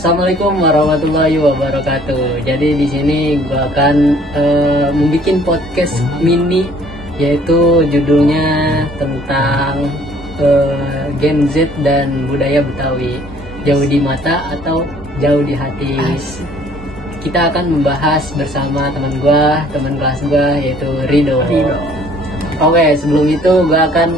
Assalamualaikum warahmatullahi wabarakatuh. Jadi di sini gue akan membuat podcast mini, yaitu judulnya tentang Gen Z dan budaya Betawi, jauh di mata atau jauh di hati. Kita akan membahas bersama teman kelas gue, yaitu Rido. Oke, sebelum itu gue akan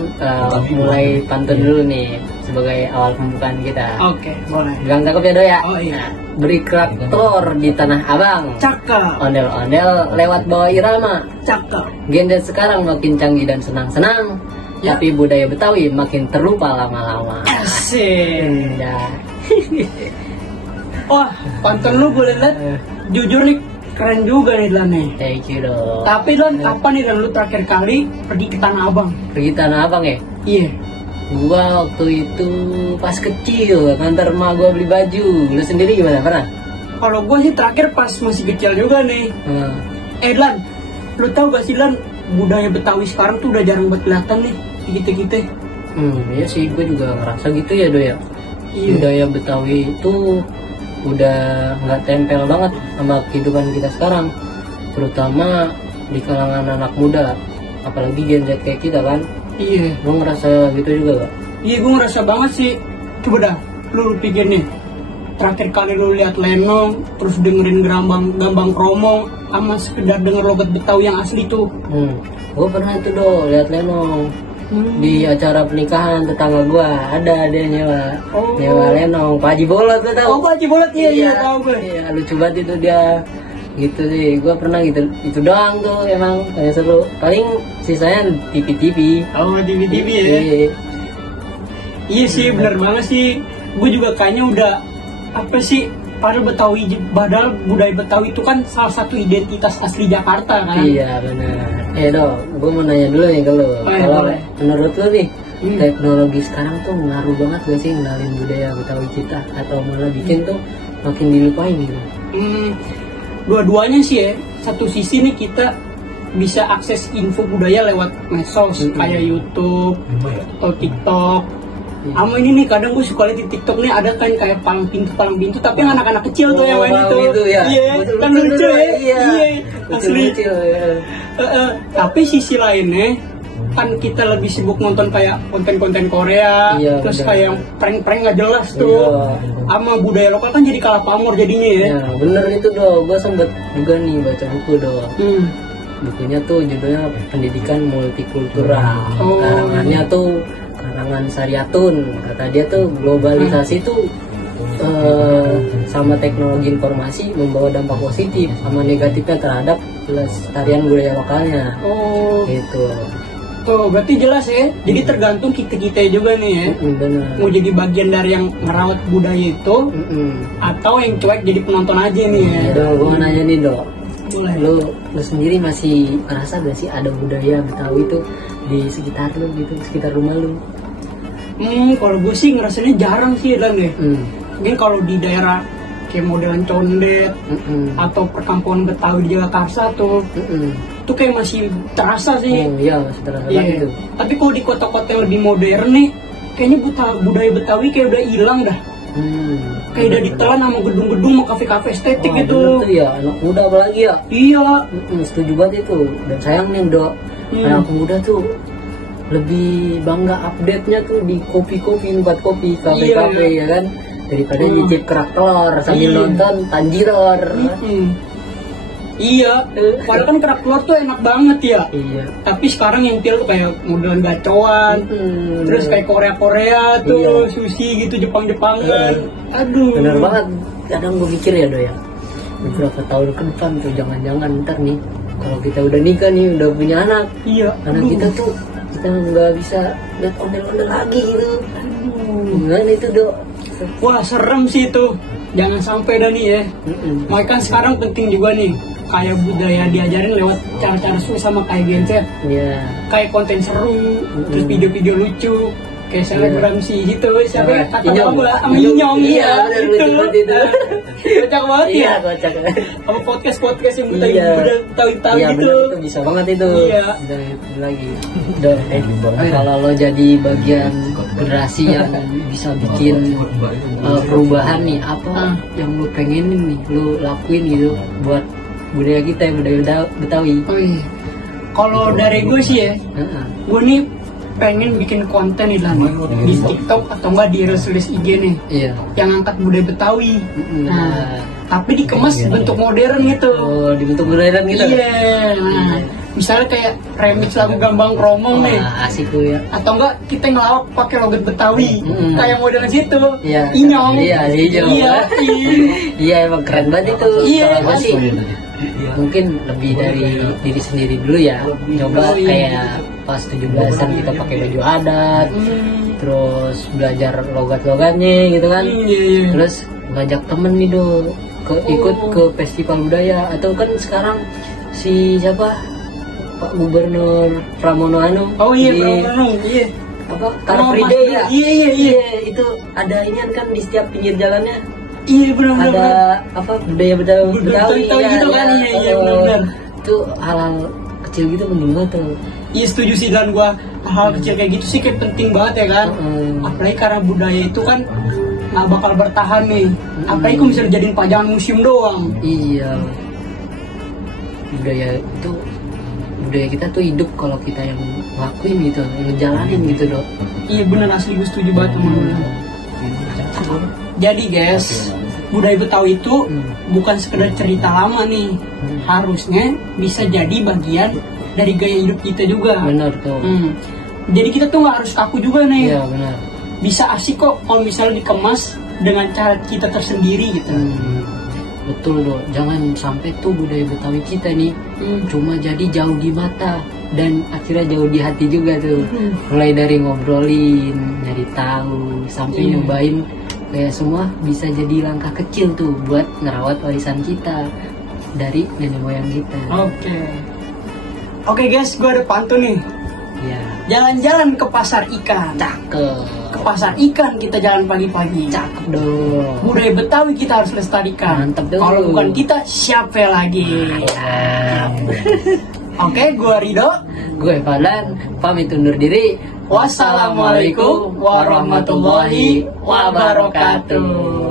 mulai pantun dulu nih sebagai awal pembukaan kita. Oke, boleh. Bilang cakep ya, Do ya? Oh iya. Nah, beri traktor di tanah abang, Cakep. ondel-ondel lewat bawah irama. Cakep. Gen Z sekarang makin canggih dan senang-senang, Ya. tapi budaya Betawi makin terlupa lama-lama. Asik. Ya. Wah, pantun lu gue liat, jujur nih keren juga nih Lan nih. Thank you, Do. Tapi Lan, kapan nih Dan lu terakhir kali pergi ke Tanah Abang? Pergi tanah abang ya? Iya. Gua waktu itu pas kecil ngantar emak gua beli baju. Lu sendiri gimana, pernah? Kalau gue sih terakhir pas masih kecil juga nih. Lan, lu tahu gak sih Lan, budaya Betawi sekarang tuh udah jarang buat kelihatan nih kita. Iya sih, gue juga ngerasa gitu ya, Do ya. Iya. Budaya Betawi itu udah nggak tempel banget sama kehidupan kita sekarang, terutama di kalangan anak muda, apalagi Gen Z kayak kita kan. Iya. Lo ngerasa gitu juga gak? Iya, gue ngerasa banget sih. Coba dah, lu pikir nih. Terakhir kali lu lihat Lenong, terus dengerin gambang kromong, sama sekedar denger logat Betawi yang asli tuh. Gue pernah itu, Do, lihat Lenong di acara pernikahan tetangga gua. Ada dia nyewa Lenong, Pak Haji Bolot, lo tau? Oh, Pak Haji Bolot, iya, tahu gue. Iya, lucu banget itu dia. Gitu sih, gue pernah gitu. Itu doang tuh emang kayak seru. Paling sisanya TV. Oh, TV ya. Iya. Iya sih, bener banget sih. Gue juga kayaknya udah apa sih? Padahal budaya Betawi itu kan salah satu identitas asli Jakarta kan. Iya benar. Do, gue mau nanya dulu nih ke lo. Kalau boleh. menurut lo nih, teknologi sekarang tuh ngaruh banget gak sih ngenalin budaya Betawi kita, atau malah bikin tuh makin dilupain gitu? Dua-duanya sih ya. Satu sisi nih kita bisa akses info budaya lewat medsos kayak YouTube atau TikTok. Sama ini nih kadang gue suka lihat di TikTok nih ada kan kayak palang pintu tapi yang anak-anak kecil tuh yang main itu. Ya. Iya, kan lucu ya. Iya, asli. Lucu, ya. Tapi sisi lainnya kan kita lebih sibuk nonton kayak konten-konten Korea, Iya, terus bener. kayak yang prank-prank nggak jelas tuh. Iya. Sama budaya lokal kan jadi kalah pamor jadinya ya. Ya bener itu, Do. Gue sempet juga nih baca buku, Do. Bukunya tuh judulnya Pendidikan Multikultural. Karangannya tuh karangan Saryatun. Kata dia tuh globalisasi tuh sama teknologi informasi membawa dampak positif sama negatifnya terhadap pelestarian budaya lokalnya. Gitu. Tuh berarti jelas ya. Jadi tergantung kita juga nih ya. Bener. Mau jadi bagian dari yang merawat budaya itu atau yang cuek jadi penonton aja nih ya. Do, gue mau nanya nih, Do. Boleh. Lu sendiri masih ngerasa gak sih ada budaya Betawi tuh di sekitar lu gitu, sekitar rumah lu? Kalau gue sih ngerasanya jarang sih Lan ya. Mungkin kalau di daerah kayak modelan Condet atau perkampungan Betawi di Jakarta tuh itu kayak masih terasa sih. Iya, masih terasa banget itu. Tapi kalau di kota-kota yang lebih modern nih, kayaknya budaya Betawi kayak udah hilang dah. Kayak udah ditelan sama gedung-gedung, sama kafe-kafe estetik gitu. Bener tuh ya, anak muda apalagi ya. Iya. Setuju banget itu. Dan sayangnya, Do, anak muda tuh lebih bangga update-nya tuh di kopi-kopi, tempat kopi, kafe-kafe ya kan, daripada nyicip kerak telur sambil nonton Tanjiror. Iya, padahal kan kerak telur tuh enak banget ya. Iya. Tapi sekarang yang tuh kayak modelan gacoan, terus kayak Korea tuh, sushi gitu, Jepang-Jepangan. Aduh. Bener banget. Kadang gue mikir ya, Do ya, beberapa tahun ke depan tuh jangan-jangan ntar nih kalau kita udah nikah nih, udah punya anak, anak kita tuh kita nggak bisa lihat ondel-ondel lagi gitu. Gimana itu, Do? Wah, serem sih itu. Jangan sampai dah nih ya. Makanya kan sekarang penting juga nih kayak budaya diajarin lewat cara-cara seru sama kayak Gen Z. Iya. Kayak konten seru, terus video-video lucu. kayak selebgram sih gitu, siapa kata Inyong. gua sama Inyong, iya bener, gitu. lucu banget itu. Kocak banget Iya, ya. kocak. Sama podcast yang udah Iya. tahu Iya gitu. bener, itu bisa banget itu. Iya. Dan itu lagi. Udah, kalau lo jadi bagian generasi yang bisa bikin perubahan nih, apa yang lo pengenin nih, lo lakuin gitu buat budaya kita, budaya Betawi. Wih. Kalau dari gue sih ya, Heeh. gue nih pengen bikin konten nih lah nih, di TikTok atau enggak di reels IG nih, Iya. yang angkat budaya Betawi. Nah, tapi dikemas bentuk modern gitu. Oh, dibentuk modern gitu. Iya. Nah, misalnya kayak remix lagu Gambang Kromong nih. Wah, asik tuh ya. Atau enggak kita ngelawak pakai logat Betawi, kayak model situ. Iya. Inyong. Iya, Inyong. Iya. Iya, emang keren banget itu. Iya, Kalau gua sih mungkin lebih dari diri sendiri dulu ya. Coba Oh, iya. kayak pas 17-an kita pakai baju adat, terus belajar logat-logatnya gitu kan. Iya. Terus ngajak temen nih do ikut ke festival budaya, atau kan sekarang si siapa Pak Gubernur Pramono Anung Oh iya, di Pramono. Iya. apa Car Oh, Free Mas Day Bro. ya. Iya. Itu ada ini kan di setiap pinggir jalannya Iya benar-benar. ada apa budaya Betawi Betawi gitu kan, iya, benar-benar. Itu hal-hal kecil gitu penting banget tuh. Iya setuju sih, dan gua hal kecil kayak gitu sih kayak penting banget ya kan. Apalagi karena budaya itu kan nggak bakal bertahan nih. Apalagi kalau misalnya jadiin pajangan museum doang. Iya, budaya kita tuh hidup kalau kita yang ngelakuin gitu, yang ngejalanin gitu dok. Iya benar, asli gue setuju banget sama lu. Jadi guys, budaya Betawi itu bukan sekedar cerita lama nih, harusnya bisa jadi bagian dari gaya hidup kita juga. Benar tuh. Jadi kita tuh nggak harus kaku juga nih. Iya benar. Bisa asik kok kalau misalnya dikemas dengan cara kita tersendiri gitu. Betul dok, jangan sampai tuh budaya Betawi kita nih cuma jadi jauh di mata dan akhirnya jauh di hati juga tuh. Mulai dari ngobrolin, nyari tahu, sampai nyobain, kayak semua bisa jadi langkah kecil tuh buat ngerawat warisan kita dari nenek moyang kita. Oke guys, gue ada pantun nih. Ya, Jalan-jalan ke pasar ikan. cakep. Ke pasar ikan kita jalan pagi-pagi. Cakep dong. Budaya Betawi kita harus lestarikan. Mantep dong. Kalau bukan kita, siapa lagi? Oke, gue Rido. Gue Falan, pamit undur diri. Wassalamualaikum warahmatullahi wabarakatuh.